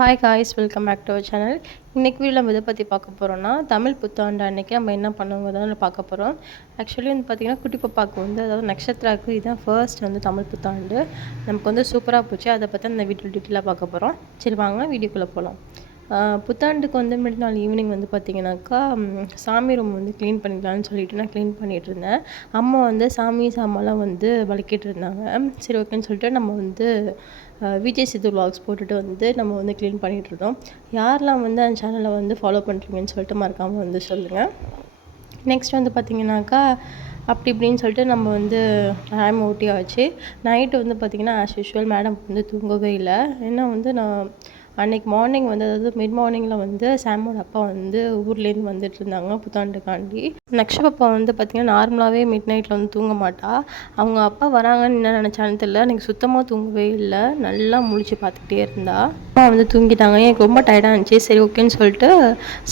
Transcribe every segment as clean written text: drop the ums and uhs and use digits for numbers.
Hi guys, welcome back to our channel. இன்றைக்கி video நம்ம இதை பற்றி பார்க்க போகிறோம்னா, தமிழ் புத்தாண்டு அன்றைக்கி நம்ம என்ன பண்ணுவோங்கிறத பார்க்க போகிறோம். ஆக்சுவலி வந்து பார்த்திங்கன்னா, குட்டி பாப்பாவுக்கு வந்து அதாவது நட்சத்திராவுக்கு இதுதான் ஃபர்ஸ்ட் வந்து தமிழ் புத்தாண்டு. நமக்கு வந்து சூப்பராக போச்சு. அதை பற்றி அந்த வீடியோ டீட்டெயிலாக பார்க்க போகிறோம். சரி வாங்க வீடியோக்குள்ளே போகலாம். புத்தாண்டுக்கு வந்து முன்னாடி நாள் ஈவினிங் வந்து பார்த்திங்கனாக்கா, சாமி ரூம் வந்து க்ளீன் பண்ணிக்கலான்னு சொல்லிட்டு நான் க்ளீன் பண்ணிகிட்டு இருந்தேன். அம்மா வந்து சாமி சாமான்லாம் வந்து வலிக்கிட்டு இருந்தாங்க. சரி ஓகேன்னு சொல்லிட்டு நம்ம வந்து விஜய் சித்து விலாக்ஸ் போட்டுட்டு வந்து நம்ம வந்து க்ளீன் பண்ணிகிட்டு இருந்தோம். யாரெல்லாம் வந்து அந்த சேனலை வந்து ஃபாலோ பண்ணுறீங்கன்னு சொல்லிட்டு மறக்காமல் வந்து சொல்லுங்கள். நெக்ஸ்ட் வந்து பார்த்திங்கனாக்கா, அப்படி இப்படின்னு சொல்லிட்டு நம்ம வந்து டைம் ஓட்டியாச்சு. நைட்டு வந்து பார்த்திங்கன்னா ஆஸ் யூஷுவல் மேடம் வந்து தூங்கவே இல்லை. ஏன்னா வந்து நான் அன்றைக்கி மார்னிங் வந்து அதாவது மிட் மார்னிங்கில் வந்து சாமோட அப்பா வந்து ஊர்லேருந்து வந்துட்டு இருந்தாங்க புத்தாண்டுக்காண்டி. நக்ஷ பாப்பா வந்து பார்த்திங்கன்னா நார்மலாகவே மிட் நைட்டில் வந்து தூங்க மாட்டா. அவங்க அப்பா வராங்கன்னு என்ன நினச்சான்னு தெரியல, அன்றைக்கி சுத்தமாக தூங்கவே இல்லை. நல்லா முழிச்சு பார்த்துக்கிட்டே இருந்தா. அப்பா வந்து தூங்கிட்டாங்க. எனக்கு ரொம்ப டயர்டாக இருந்துச்சு. சரி ஓகேன்னு சொல்லிட்டு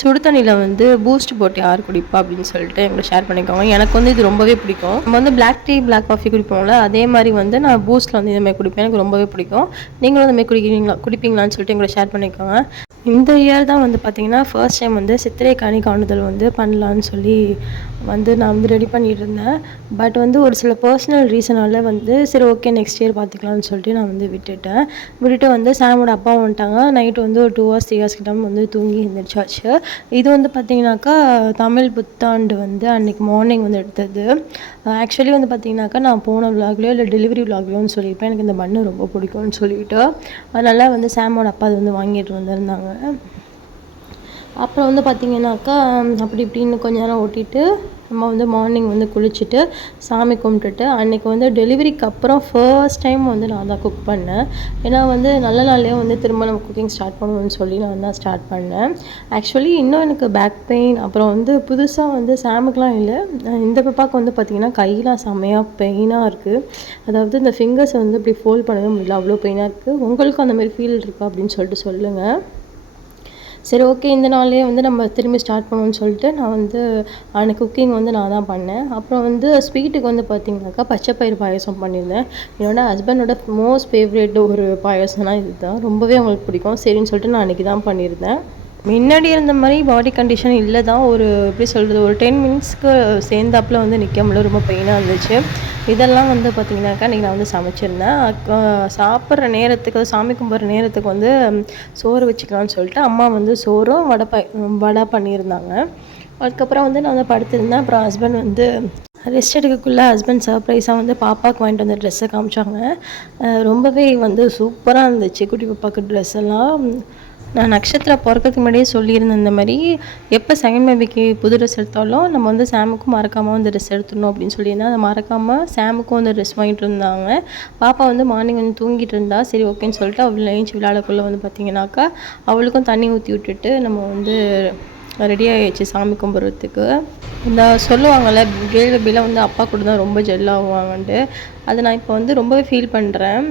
சுடு தண்ணியில் வந்து பூஸ்ட் போட்டு யார் குடிப்பா அப்படின்னு சொல்லிட்டு எங்களை ஷேர் பண்ணிக்கோங்க. எனக்கு வந்து இது ரொம்பவே பிடிக்கும். நம்ம வந்து பிளாக் டீ பிளாக் காஃபி குடிப்போம்ல, அதே மாதிரி வந்து நான் பூஸ்ட்டில் வந்து இதுமாதிரி குடிப்பேன். எனக்கு ரொம்பவே பிடிக்கும். நீங்களும் இந்தமாதிரி குடிப்பீங்களான்னு சொல்லிட்டு எங்களை ஷேர் பண்ணிக்கோங்க. இந்த இயர் தான் வந்து பார்த்திங்கன்னா ஃபர்ஸ்ட் டைம் வந்து சித்திரை கனி காணுதல் வந்து பண்ணலான்னு சொல்லி வந்து நான் வந்து ரெடி பண்ணிகிட்டு இருந்தேன். பட் வந்து ஒரு சில பர்சனல் ரீசனால் வந்து சரி ஓகே நெக்ஸ்ட் இயர் பார்த்துக்கலான்னு சொல்லிட்டு நான் வந்து விட்டுட்டு வந்து சாமோட அப்பா வந்துட்டாங்க. நைட்டு வந்து ஒரு 2 hours 3 hours கிட்ட வந்து தூங்கி எழுந்திரிச்சாச்சு. இது வந்து பார்த்திங்கனாக்கா தமிழ் புத்தாண்டு வந்து அன்றைக்கி மார்னிங் வந்து எடுத்தது. ஆக்சுவலி வந்து பார்த்திங்கனாக்கா நான் போன விலாக்லையோ இல்லை டெலிவரி விலாக்லையோன்னு சொல்லியிருப்பேன். எனக்கு இந்த மண்ணு ரொம்ப பிடிக்கும்னு சொல்லிவிட்டு அதனால் வந்து சாமோட அப்பா அது வந்து வாங்கிட்டு வந்திருந்தாங்க. அப்புறம் வந்து பார்த்திங்கனாக்கா அப்படி இப்படின்னு கொஞ்ச நேரம் ஓட்டிட்டு நம்ம வந்து மார்னிங் வந்து குளிச்சுட்டு சாமி கும்பிட்டுட்டு அன்றைக்கி வந்து டெலிவரிக்கு அப்புறம் ஃபர்ஸ்ட் டைம் வந்து நான் தான் குக் பண்ணேன். ஏன்னா வந்து நல்ல நாள்லேயே வந்து திரும்ப நம்ம குக்கிங் ஸ்டார்ட் பண்ணுவோம்னு சொல்லி நான் தான் ஸ்டார்ட் பண்ணேன். ஆக்சுவலி இன்னும் எனக்கு பேக் பெயின் அப்புறம் வந்து புதுசாக வந்து சாமுக்கெலாம் இல்லை, இந்த பாப்பாவுக்கு வந்து பார்த்திங்கன்னா கையெலாம் செம்மையாக பெயினாக இருக்குது. அதாவது இந்த ஃபிங்கர்ஸை வந்து இப்படி ஃபோல்ட் பண்ணவே முடியல, அவ்வளோ பெயினாக இருக்குது. உங்களுக்கும் அந்தமாதிரி ஃபீல் இருக்கா அப்படின்னு சொல்லிட்டு சொல்லுங்கள். சரி ஓகே இந்த நாள்லேயே வந்து நம்ம திரும்பி ஸ்டார்ட் பண்ணுவோம்னு சொல்லிட்டு நான் வந்து அன்றைக்கி குக்கிங் வந்து நான் தான் பண்ணேன். அப்புறம் வந்து ஸ்வீட்டுக்கு வந்து பார்த்திங்கனாக்கா பச்சைப்பயிறு பாயசம் பண்ணியிருந்தேன். என்னோடய ஹஸ்பண்டோட மோஸ்ட் ஃபேவரேட் ஒரு பாயசம்னா இது தான், ரொம்பவே அவங்களுக்கு பிடிக்கும். சரின்னு சொல்லிட்டு நான் அன்றைக்கி தான் பண்ணியிருந்தேன். முன்னாடி இருந்த மாதிரி பாடி கண்டிஷன் இல்லை தான், ஒரு எப்படி சொல்கிறது ஒரு 10 மினிட்ஸ்க்கு சேர்ந்தாப்பில் வந்து நிற்க முடியல, ரொம்ப பெயினாக இருந்துச்சு. இதெல்லாம் வந்து பார்த்திங்கனாக்கா இன்றைக்கி நான் வந்து சமைச்சிருந்தேன். சாப்பிட்ற நேரத்துக்கு சாமி கும்பிட்ற நேரத்துக்கு வந்து சோறு வச்சுக்கலான்னு சொல்லிட்டு அம்மா வந்து சோறும் வடை பண்ணியிருந்தாங்க. அதுக்கப்புறம் வந்து நான் வந்து படுத்திருந்தேன். அப்புறம் ஹஸ்பண்ட் வந்து ரெஸ்ட் எடுக்கக்குள்ளே ஹஸ்பண்ட் சர்ப்ரைஸாக வந்து பாப்பாவுக்கு வாங்கிட்டு வந்து ட்ரெஸ்ஸை காமிச்சாங்க. ரொம்பவே வந்து சூப்பராக இருந்துச்சு குட்டி பாப்பாவுக்கு ட்ரெஸ் எல்லாம். நான் நட்சத்திரா பிறக்கிறதுக்கு முன்னாடியே சொல்லியிருந்தேன், இந்த மாதிரி எப்போ செகண்ட் பேபிக்கு புது ட்ரெஸ் எடுத்தாலும் நம்ம வந்து சாமுக்கும் மறக்காமல் வந்து ட்ரெஸ் எடுத்துடணும் அப்படின்னு சொல்லியிருந்தேன். அதை மறக்காமல் சாமுக்கும் வந்து ட்ரெஸ் வாங்கிட்டு இருந்தாங்க. பாப்பா வந்து மார்னிங் வந்து தூங்கிட்டு இருந்தா. சரி ஓகேன்னு சொல்லிட்டு அவள் எழுந்துச்சி விளையாடக்குள்ளே வந்து பார்த்திங்கனாக்கா அவளுக்கும் தண்ணி ஊற்றி விட்டுட்டு நம்ம வந்து ரெடி ஆகிடுச்சு சாமி கும்பிட்றதுக்கு. இந்த சொல்லுவாங்கள்ல கேர்ள் பேபிலாம் வந்து அப்பா கூட தான் ரொம்ப ஜெல்லாகுவாங்கன்ட்டு, அதை நான் இப்போ வந்து ரொம்பவே ஃபீல் பண்ணுறேன்.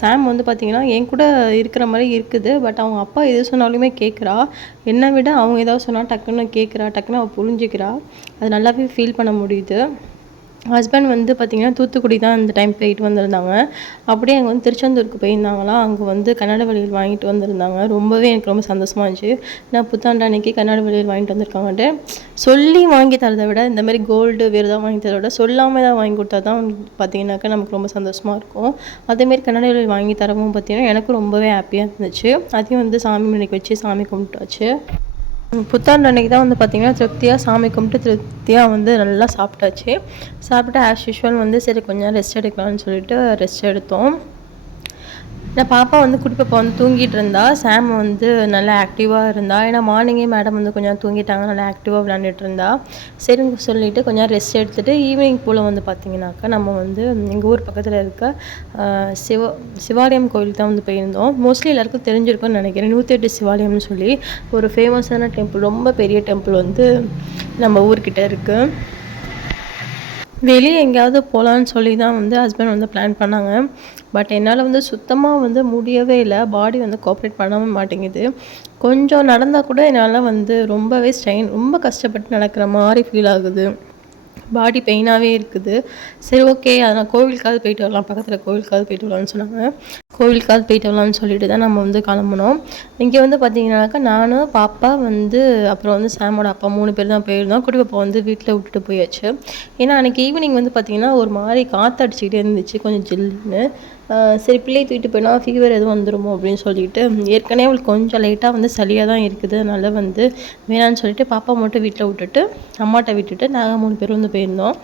சாம் வந்து பார்த்திங்கன்னா என் கூட இருக்கிற மாதிரி இருக்குது. பட் அவங்க அப்பா எது சொன்னாலுமே கேட்குறா. என்னை விட அவங்க ஏதாவது சொன்னால் டக்குன்னு கேட்குறா, டக்குன்னு அவள் புரிஞ்சுக்கிறா. அது நல்லாவே ஃபீல் பண்ண முடியுது. ஹஸ்பண்ட் வந்து பார்த்திங்கன்னா தூத்துக்குடி தான் அந்த டைம் போயிட்டு வந்திருந்தாங்க. அப்படியே அங்கே வந்து திருச்செந்தூருக்கு போயிருந்தாங்களாம். அங்கே வந்து கண்ணாடி வளையல் வாங்கிட்டு வந்திருந்தாங்க. ரொம்பவே எனக்கு ரொம்ப சந்தோஷமாக இருந்துச்சு. நான் புத்தாண்டு அன்றைக்கி கண்ணாடி வளையல் வாங்கிட்டு வந்திருக்காங்கன்ட்டு சொல்லி வாங்கி தரதை விட இந்த மாதிரி கோல்டு வேறு ஏதாவது வாங்கி தரதை விட சொல்லாமல் தான் வாங்கி கொடுத்தா தான் பார்த்திங்கனாக்கா நமக்கு ரொம்ப சந்தோஷமாக இருக்கும். அதேமாரி கண்ணாடி வளையல் வாங்கி தரவும் பார்த்திங்கன்னா எனக்கும் ரொம்பவே ஹாப்பியாக இருந்துச்சு. அதையும் வந்து சாமி மணிக்கு வச்சு சாமி கும்பிட்டாச்சு. புத்தாண்டு அன்றைக்கி தான் வந்து பார்த்திங்கன்னா திருப்தியாக சாமி கும்பிட்டு திருப்தியாக வந்து நல்லா சாப்பிட்டு ஆஸ் யூஷுவல் வந்து சரி கொஞ்சம் ரெஸ்ட் எடுக்கலாம்னு சொல்லிட்டு ரெஸ்ட் எடுத்தோம். நான் பாப்பா வந்து குட்டி பாப்பா வந்து தூங்கிட்டு இருந்தா. சாம் வந்து நல்லா ஆக்டிவாக இருந்தா. ஏன்னா மார்னிங்கே மேடம் வந்து கொஞ்சம் தூங்கிட்டாங்க, நல்லா ஆக்டிவாக விளையாண்டுட்டு இருந்தா. சரின்னு சொல்லிவிட்டு கொஞ்சம் ரெஸ்ட் எடுத்துகிட்டு ஈவினிங் போல் வந்து பார்த்திங்கனாக்கா நம்ம வந்து எங்கள் ஊர் பக்கத்தில் இருக்க சிவாலயம் கோயிலுக்கு தான் வந்து போயிருந்தோம். மோஸ்ட்லி எல்லாருக்கும் தெரிஞ்சிருக்கும்னு நினைக்கிறேன். 108 சிவாலயம்னு சொல்லி ஒரு ஃபேமஸான டெம்பிள், ரொம்ப பெரிய டெம்பிள் வந்து நம்ம ஊர்கிட்ட இருக்குது. வெளியே எங்கேயாவது போகலான்னு சொல்லி தான் வந்து ஹஸ்பண்ட் வந்து பிளான் பண்ணாங்க. பட் என்னால் வந்து சுத்தமாக வந்து முடியவே இல்லை. பாடி வந்து கோஆப்ரேட் பண்ணவே மாட்டேங்குது. கொஞ்சம் நடந்தால் கூட என்னால் வந்து ரொம்பவே ரொம்ப கஷ்டப்பட்டு நடக்கிற மாதிரி ஃபீல் ஆகுது. பாடி பெயினாகவே இருக்குது. சரி ஓகே அதனால் கோவிலுக்காவது போயிட்டு வரலாம், பக்கத்தில் கோவிலுக்காவது போயிட்டு வரலாம்னு சொன்னாங்க. கோவிலுக்காவது போயிட்டு வரலாம்னு சொல்லிட்டு தான் நம்ம வந்து கிளம்புனோம். இங்கே வந்து பார்த்தீங்கன்னாக்கா நானும் பாப்பா வந்து அப்புறம் வந்து சாமோட அப்பா 3 பேர் தான் போயிருந்தோம். குட்டி பாப்பா வந்து வீட்டில் விட்டுட்டு போயாச்சு. ஏன்னா அன்றைக்கி ஈவினிங் வந்து பார்த்திங்கன்னா ஒரு மாதிரி காற்று அடிச்சுக்கிட்டே இருந்துச்சு, கொஞ்சம் ஜில்லுன்னு. சரி பிள்ளையை தூக்கிட்டு போயினா ஃபீவர் எதுவும் வந்துடுமோ அப்படின்னு சொல்லிட்டு, ஏற்கனவே அவளுக்கு கொஞ்சம் லைட்டாக வந்து சளியாக தான் இருக்குது. அதனால் வந்து வேணான்னு சொல்லிட்டு பாப்பா மட்டும் வீட்டில் விட்டுட்டு அம்மாட்ட விட்டுட்டு நாங்கள் 3 பேர் வந்து போயிருந்தோம்.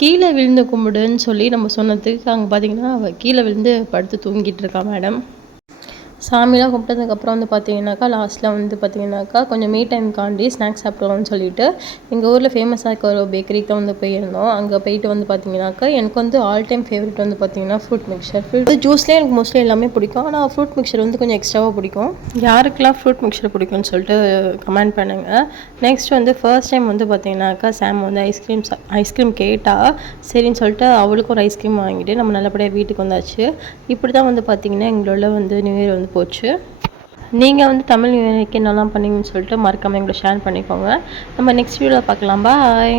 கீழே விழுந்து கும்பிடுன்னு சொல்லி நம்ம சொன்னதுக்கு அங்கே பார்த்தீங்கன்னா அவள் கீழே விழுந்து படுத்து தூங்கிட்டு இருக்கா மேடம். சாமிலாம் கும்பிட்டதுக்கப்புறம் வந்து பார்த்தீங்கன்னாக்கா லாஸ்ட்டில் வந்து பார்த்தீங்கன்னாக்கா கொஞ்சம் மீ டைம்காண்டி ஸ்நாக்ஸ் சாப்பிடுவோம்னு சொல்லிட்டு எங்கள் ஊரில் ஃபேமஸாக இருக்க ஒரு பேக்கரிக்கு தான் வந்து போயிருந்தோம். அங்கே போயிட்டு வந்து பார்த்தீங்கன்னாக்கா எனக்கு வந்து ஆல் டைம் ஃபேவரட் வந்து பார்த்தீங்கன்னா ஃப்ரூட் மிக்சர். ஜூஸ்லேயே எனக்கு மோஸ்ட்லி எல்லாமே பிடிக்கும், ஆனால் ஃப்ரூட் மிக்சர் வந்து கொஞ்சம் எக்ஸ்ட்ராவாக பிடிக்கும். யாருக்கெல்லாம் ஃப்ரூட் மிக்சர் பிடிக்கும்னு சொல்லிட்டு கமெண்ட் பண்ணுங்கள். நெக்ஸ்ட் வந்து ஃபர்ஸ்ட் டைம் வந்து பார்த்தீங்கன்னாக்கா சாம் வந்து ஐஸ்கிரீம் கேட்டா, சரின்னு சொல்லிட்டு அவளுக்கும் ஒரு ஐஸ்கிரீம் வாங்கிட்டு நம்ம நல்லபடியாக வீட்டுக்கு வந்தாச்சு. இப்படி தான் வந்து பார்த்திங்கன்னா எங்களோட வந்து நியூ இயர் வந்து போச்சு. நீங்கள் வந்து தமிழ் நியூ இயருக்கு என்னெல்லாம் பண்ணீங்கன்னு சொல்லிட்டு மறக்காமல் எங்களை ஷேர் பண்ணிக்கோங்க. நம்ம நெக்ஸ்ட் வீடியோவில் பார்க்கலாம். பாய்.